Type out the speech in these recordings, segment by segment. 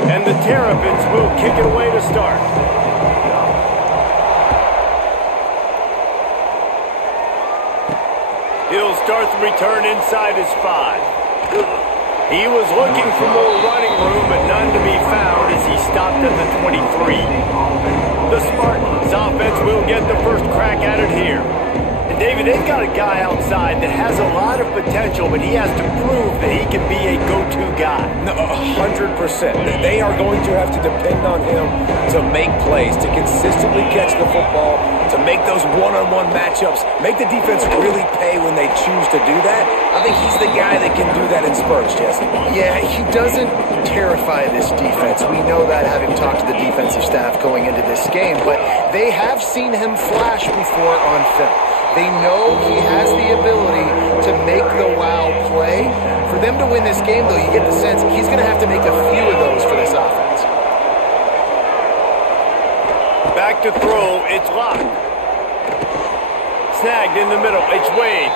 And the Terrapins will kick it away to start. He'll start the return inside his 5. He was looking for more running room, but none to be found as he stopped at the 23. The Spartans offense will get the first crack at it here. And David, they've got a guy outside that has a lot of potential, but he has to prove that he can be a go-to guy. No, 100%. They are going to have to depend on him to make plays, to consistently catch the football, to make those one-on-one matchups, make the defense really pay when they choose to do that. I think he's the guy that can do that in spurts, Jesse. Yeah, he doesn't terrify this defense. We know that having talked to the defensive staff going into this game, but they have seen him flash before on film. They know he has the ability to make the wow play. For them to win this game, though, you get the sense he's going to have to make a few of those for this offense. Back to throw, it's locked. Snagged in the middle, it's Wade.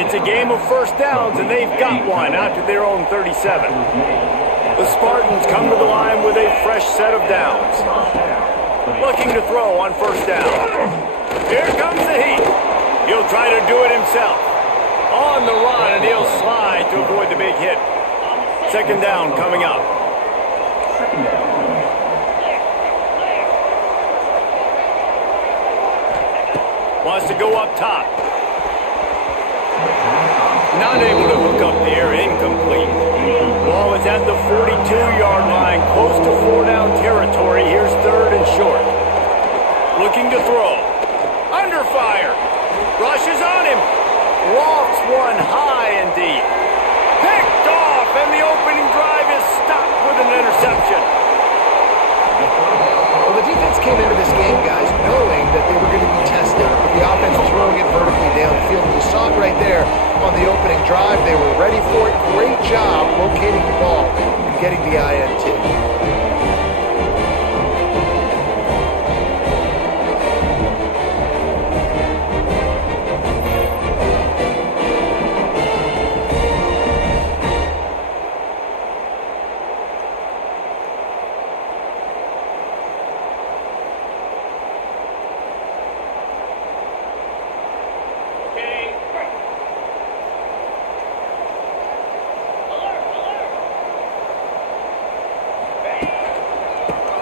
It's a game of first downs, and they've got one out to their own 37. The Spartans come to the line with a fresh set of downs. Looking to throw on first down. Here comes the heat. He'll try to do it himself. On the run, and he'll slide to avoid the big hit. Second down coming up. Wants to go up top. Not able to hook up there, incomplete. Ball is at the 42-yard line, close to 4-down territory. Here's third and short. Looking to throw. Under fire. Rushes on him. Lofts one high and deep. Picked off, and the opening drive is stopped with an interception. Well, the defense came into this game, guys, knowing that they were going to be tested with the offense throwing it vertically downfield. You saw it right there on the opening drive. They were ready for it. Great job locating the ball and getting the INT.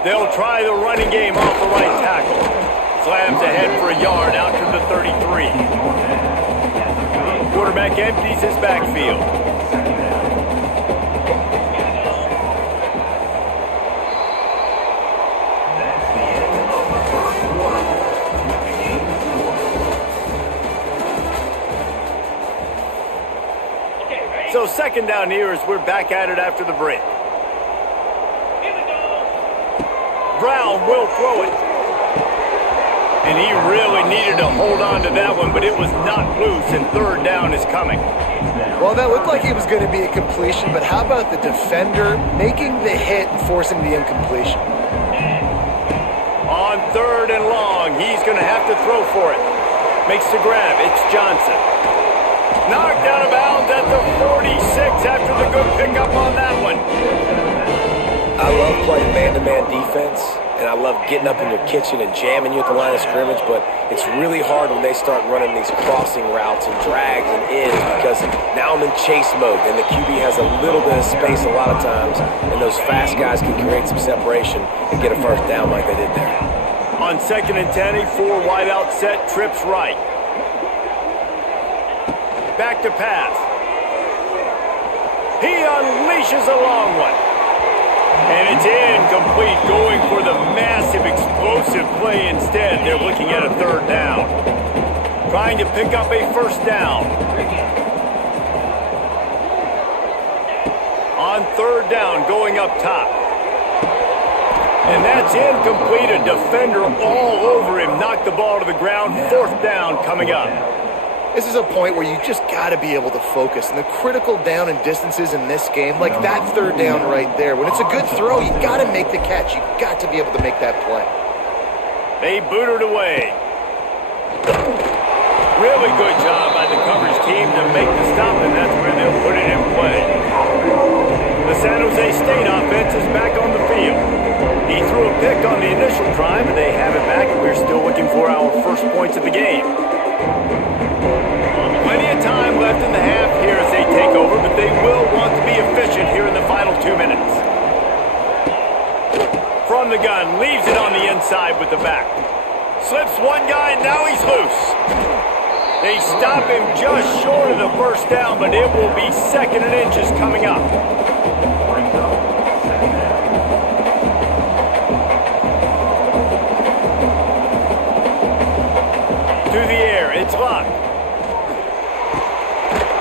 They'll try the running game off the right tackle. Slams ahead for a yard out to the 33. Quarterback empties his backfield. So second down here as we're back at it after the break. Brown will throw it. And he really needed to hold on to that one, but it was not loose, and third down is coming. Well, that looked like it was going to be a completion, but how about the defender making the hit and forcing the incompletion? On third and long, he's going to have to throw for it. Makes the grab. It's Johnson. Knocked out of bounds at the 46 after the good pickup on that one. I love playing man-to-man defense, and I love getting up in your kitchen and jamming you at the line of scrimmage, but it's really hard when they start running these crossing routes and drags and ins because now I'm in chase mode, and the QB has a little bit of space a lot of times, and those fast guys can create some separation and get a first down like they did there. On second and 10, a 4 wide out set, trips right. Back to pass. unleashes a long one. And it's incomplete, going for the massive explosive play instead. They're looking at a third down. Trying to pick up a first down. On third down, going up top. And that's incomplete. A defender all over him. Knocked the ball to the ground. Fourth down coming up. This is a point where you just got to be able to focus. And the critical down and distances in this game, like that third down right there, when it's a good throw, you got to make the catch. You got to be able to make that play. They boot it away. Really good job by the coverage team to make the stop, and that's where they'll put it in play. The San Jose State offense is back on the field. He threw a pick on the initial drive, and they have it back, and we're still looking for our first points of the game. Plenty of time left in the half here as they take over, but they will want to be efficient here in the final 2 minutes. From the gun, leaves it on the inside with the back. Slips one guy, and now he's loose. They stop him just short of the first down, but it will be second and inches coming up. To the air, it's Luck.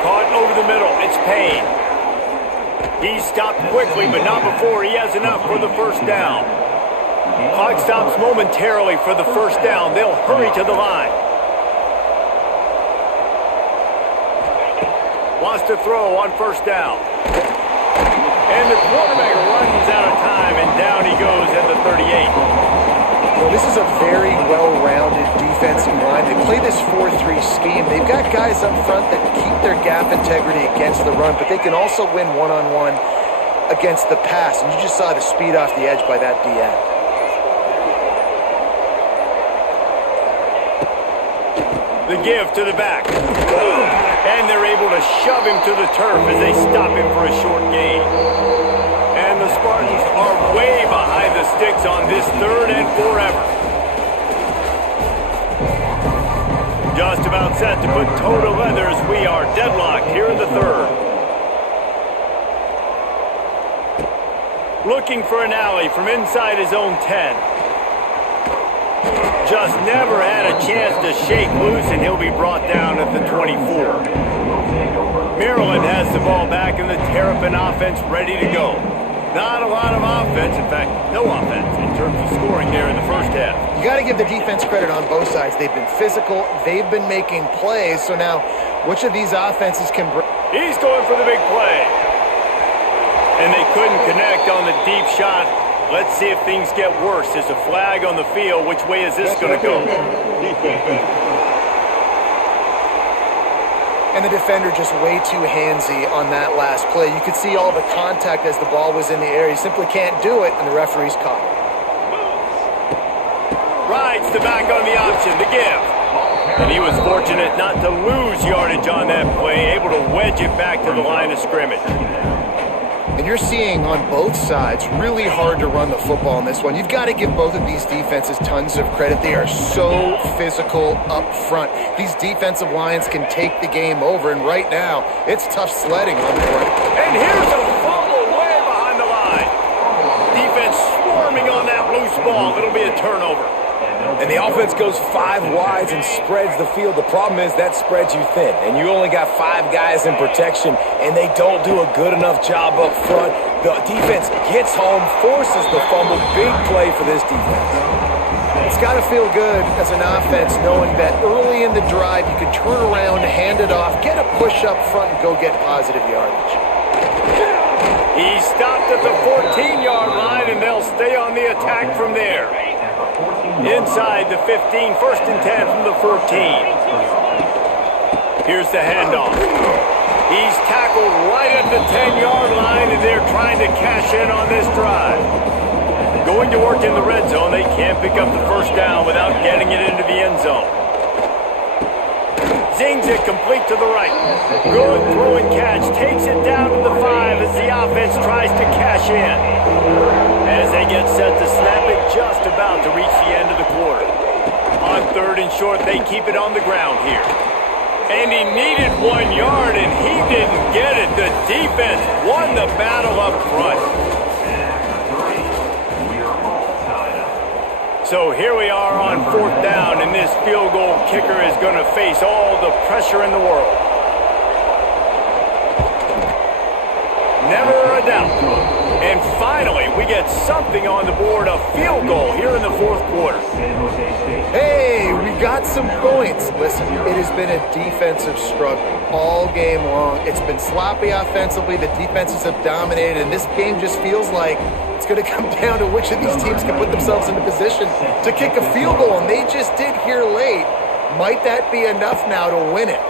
Caught over the middle, it's Payne. He stopped quickly, but not before he has enough for the first down. Clock stops momentarily for the first down. They'll hurry to the line. Wants to throw on first down. And the quarterback runs out of time, and down he goes at the 38. Well, this is a very well-rounded defensive line. They play this 4-3 scheme. They've got guys up front that keep their gap integrity against the run, but they can also win one-on-one against the pass. And you just saw the speed off the edge by that D-end. The give to the back. And they're able to shove him to the turf as they stop him for a short gain. And the Spartans are way behind the sticks on this third and forever. Just about set to put toe to leather as we are deadlocked here in the third. Looking for an alley from inside his own 10. Just never had a chance to shake loose, and he'll be brought down at the 24. Maryland has the ball back, and the Terrapin offense ready to go. Not a lot of offense, in fact, no offense in terms of scoring there in the first half. You got to give the defense credit on both sides. They've been physical. They've been making plays. So now, which of these offenses can bring? He's going for the big play. And they couldn't connect on the deep shot. Let's see if things get worse. There's a flag on the field. Which way is this going to go? And the defender just way too handsy on that last play. You could see all the contact as the ball was in the air. He simply can't do it, and the referee's caught it. Rides the back on the option, the give. And he was fortunate not to lose yardage on that play, able to wedge it back to the line of scrimmage. And you're seeing on both sides really hard to run the football in this one. You've got to give both of these defenses tons of credit. They are so physical up front. These defensive lines can take the game over, and right now, it's tough sledding on the front. And here's a fumble way behind the line. Defense swarming on that loose ball. It'll be a turnover. And the offense goes 5 wides and spreads the field. The problem is that spreads you thin, and you only got 5 guys in protection, and they don't do a good enough job up front. The defense gets home, forces the fumble. Big play for this defense. It's got to feel good as an offense knowing that early in the drive you can turn around, hand it off, get a push up front, and go get positive yardage. He stopped at the 14-yard line, and they'll stay on the attack from there. Inside the 15, first and 10 from the 14. Here's the handoff. He's tackled right at the 10-yard line, and they're trying to cash in on this drive. Going to work in the red zone. They can't pick up the first down without getting it into the end zone. Zings it complete to the right. Good throw and catch. Takes it down to the 5 as the offense tries to cash in. As they get set to snap it, just about to reach the end of the quarter. On third and short, they keep it on the ground here. And he needed 1 yard, and he didn't get it. The defense won the battle up front. So here we are on 4th down, and this field goal kicker is going to face all the pressure in the world. Never a doubt. And finally, we get something on the board, a field goal here in the 4th quarter. Hey, we got some points. Listen, it has been a defensive struggle all game long. It's been sloppy offensively. The defenses have dominated, and this game just feels like it's going to come down to which of these teams can put themselves into position to kick a field goal, and they just did here late. Might that be enough now to win it?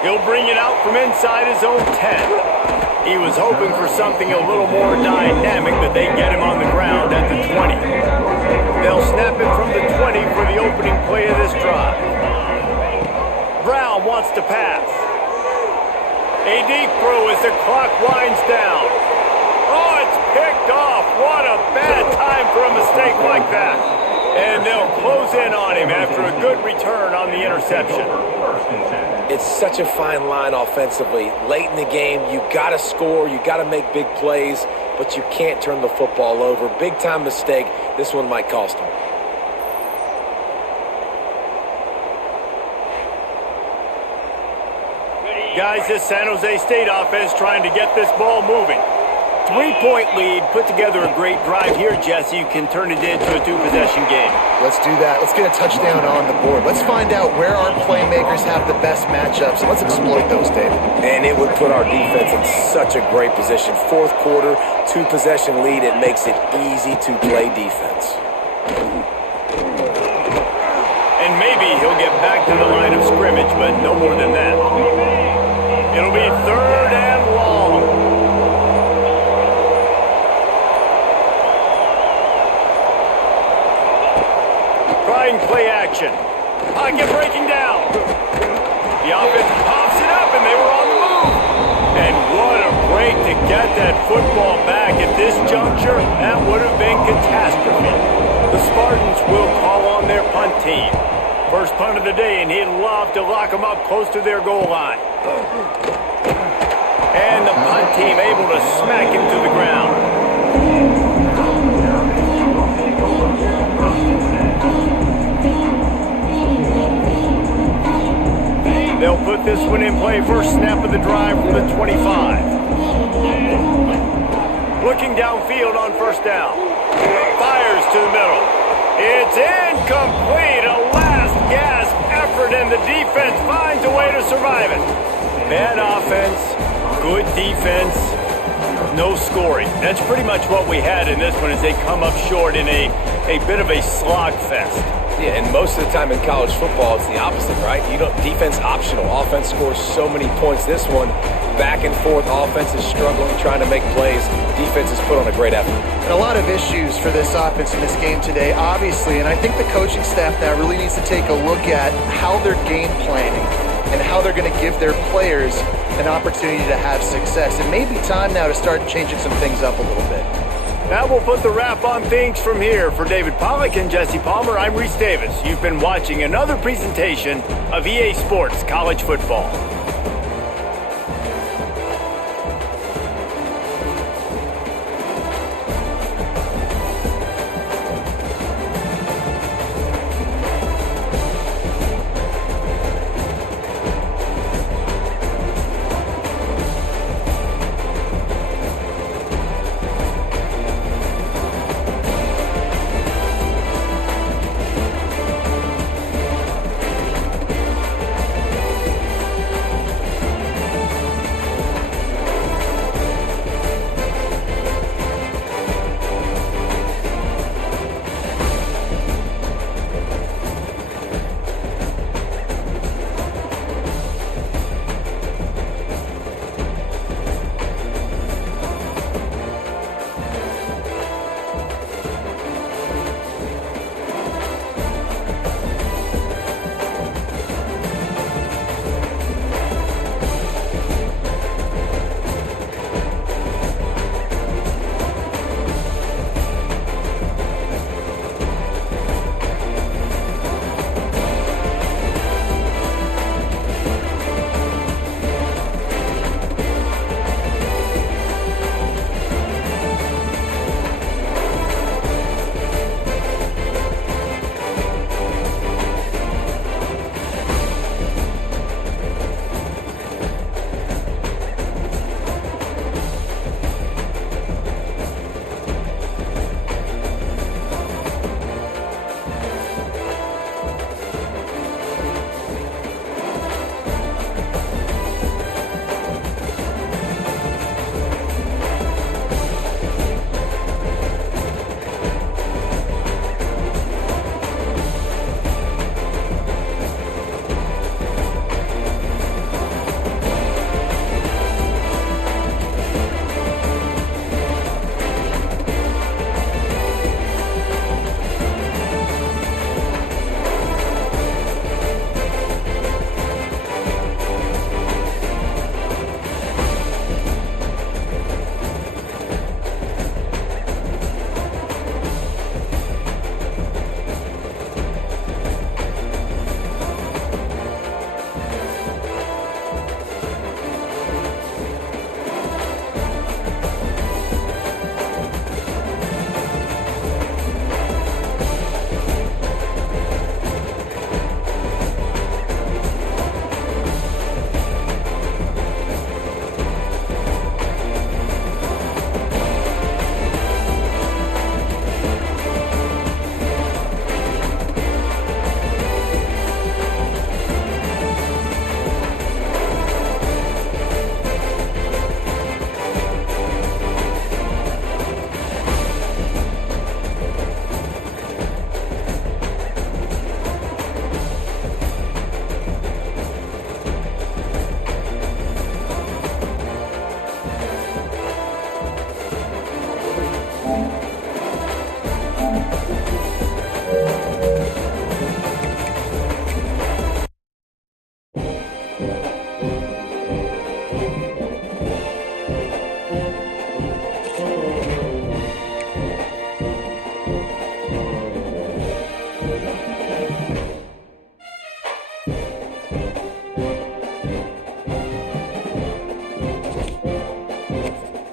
He'll bring it out from inside his own 10. He was hoping for something a little more dynamic, but they get him on the ground at the 20. They'll snap it from the 20 for the opening play of this drive. Brown wants to pass. A deep throw as the clock winds down. Oh, it's picked off. What a bad time for a mistake like that. And they'll close in on him after a good return on the interception. It's such a fine line offensively. Late in the game, you got to score, you got to make big plays, but you can't turn the football over. Big-time mistake. This one might cost them. Guys, this San Jose State offense trying to get this ball moving. 3-point lead, put together a great drive here, Jesse. You can turn it into a 2-possession game. Let's do that. Let's get a touchdown on the board. Let's find out where our playmakers have the best matchups, and let's exploit those, David. And it would put our defense in such a great position. 4th quarter, 2-possession lead. It makes it easy to play defense. And maybe he'll get back to the line of scrimmage, but no more than that. It'll be 3rd and long. Trying play action. Pocket breaking down. The offense pops it up, and they were on the move. And what a break to get that football back at this juncture. That would have been catastrophe. The Spartans will call on their punt team. First punt of the day, and he'd love to lock them up close to their goal line. And the punt team able to smack him to the ground. They'll put this one in play. First snap of the drive from the 25. Looking downfield on 1st down. Fires to the middle. It's incomplete. A last gasp effort, and the defense finds a way to survive it. Bad offense, good defense, no scoring. That's pretty much what we had in this one as they come up short in a bit of a slogfest. Yeah, and most of the time in college football, it's the opposite, right? Defense optional. Offense scores so many points. This one, back and forth. Offense is struggling, trying to make plays. Defense has put on a great effort. And a lot of issues for this offense in this game today, obviously, and I think the coaching staff now really needs to take a look at how they're game planning and how they're going to give their players an opportunity to have success. It may be time now to start changing some things up a little bit. That will put the wrap on things from here. For David Pollack and Jesse Palmer, I'm Reese Davis. You've been watching another presentation of EA Sports College Football.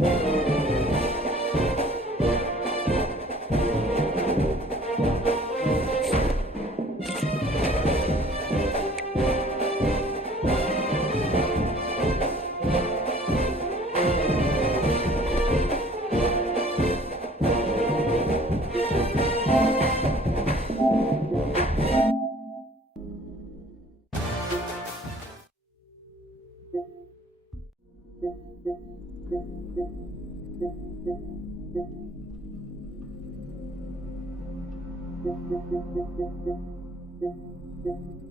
Thank you.